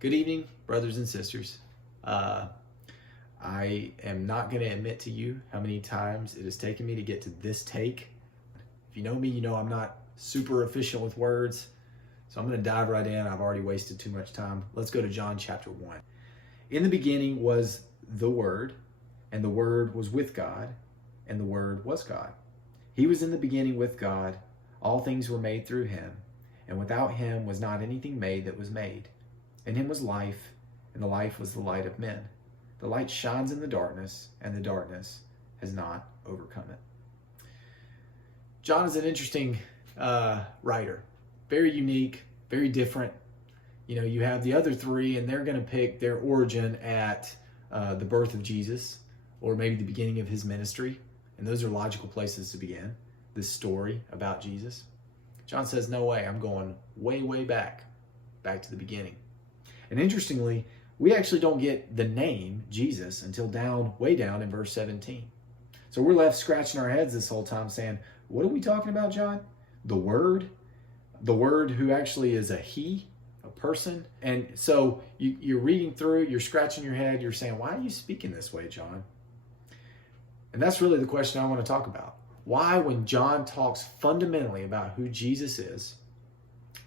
Good evening, brothers and sisters. I am not going to admit to you how many times it has taken me to get to this take. If you know me, you know I'm not super efficient with words. So I'm going to dive right in. I've already wasted too much time. Let's go to John chapter 1. In the beginning was the Word, and the Word was with God, and the Word was God. He was in the beginning with God. All things were made through him, and without him was not anything made that was made. In him was life, and the life was the light of men. The light shines in the darkness, and the darkness has not overcome it. John is an interesting writer. Very unique, very different. You know, you have the other three, and they're going to pick their origin at the birth of Jesus, or maybe the beginning of his ministry. And those are logical places to begin this story about Jesus. John says, no way, I'm going way, way back to the beginning. And interestingly, we actually don't get the name Jesus until way down in verse 17. So we're left scratching our heads this whole time saying, what are we talking about, John? The Word who actually is a he, a person. And so you're reading through, you're scratching your head, you're saying, why are you speaking this way, John? And that's really the question I want to talk about. Why, when John talks fundamentally about who Jesus is,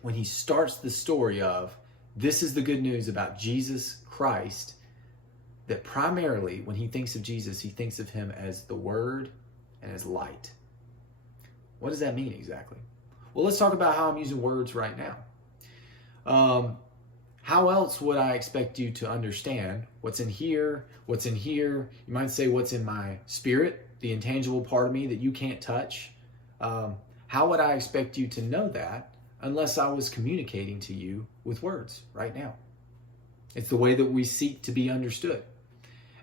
when he starts the story of, this is the good news about Jesus Christ, that primarily when he thinks of Jesus, he thinks of him as the Word and as light. What does that mean exactly? Well, let's talk about how I'm using words right now. How else would I expect you to understand what's in here? You might say what's in my spirit, the intangible part of me that you can't touch. How would I expect you to know that unless I was communicating to you with words right now? It's the way that we seek to be understood.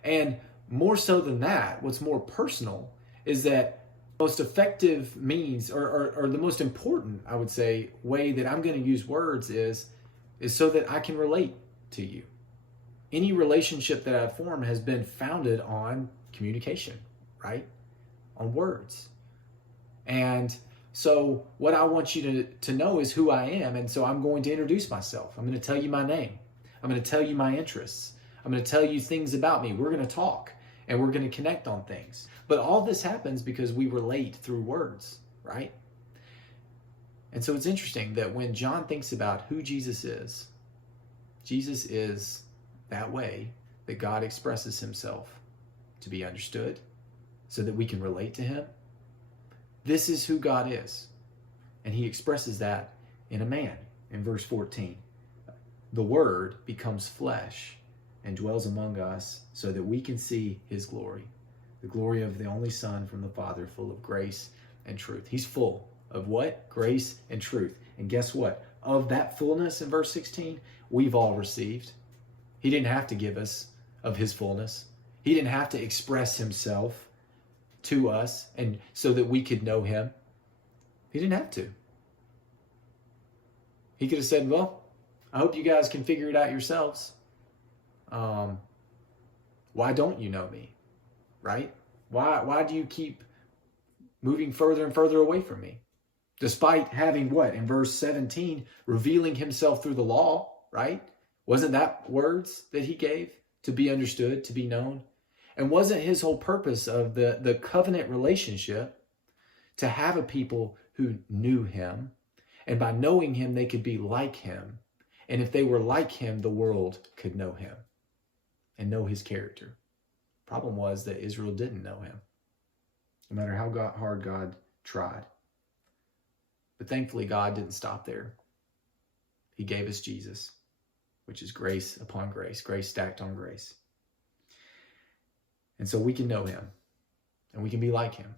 And more so than that, what's more personal is that most effective means, or the most important, I would say, way that I'm going to use words is so that I can relate to you. Any relationship that I've formed has been founded on communication, right? On words. And so what I want you to know is who I am. And so I'm going to introduce myself. I'm going to tell you my name. I'm going to tell you my interests. I'm going to tell you things about me. We're going to talk and we're going to connect on things. But all this happens because we relate through words, right? And so it's interesting that when John thinks about who Jesus is that way that God expresses himself to be understood so that we can relate to him. This is who God is. And he expresses that in a man in verse 14. The Word becomes flesh and dwells among us so that we can see his glory, the glory of the only Son from the Father, full of grace and truth. He's full of what? Grace and truth. And guess what? Of that fullness in verse 16, we've all received. He didn't have to give us of his fullness. He didn't have to express himself to us and so that we could know him. He didn't have to. He could have said, well, I hope you guys can figure it out yourselves. Why don't you know me? Right? Why do you keep moving further and further away from me? Despite having what? In verse 17, revealing himself through the law, right? Wasn't that words that he gave to be understood, to be known? And wasn't his whole purpose of the covenant relationship to have a people who knew him, and by knowing him, they could be like him. And if they were like him, the world could know him and know his character. Problem was that Israel didn't know him, no matter how hard God tried. But thankfully, God didn't stop there. He gave us Jesus, which is grace upon grace, grace stacked on grace. And so we can know him and we can be like him.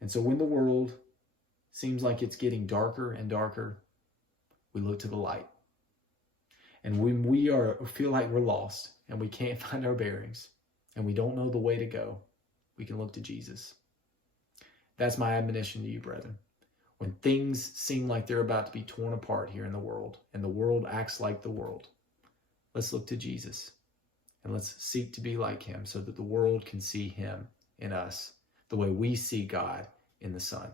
And so when the world seems like it's getting darker and darker, we look to the light. And when we feel like we're lost and we can't find our bearings and we don't know the way to go, we can look to Jesus. That's my admonition to you, brethren. When things seem like they're about to be torn apart here in the world and the world acts like the world, let's look to Jesus. And let's seek to be like him so that the world can see him in us the way we see God in the Son.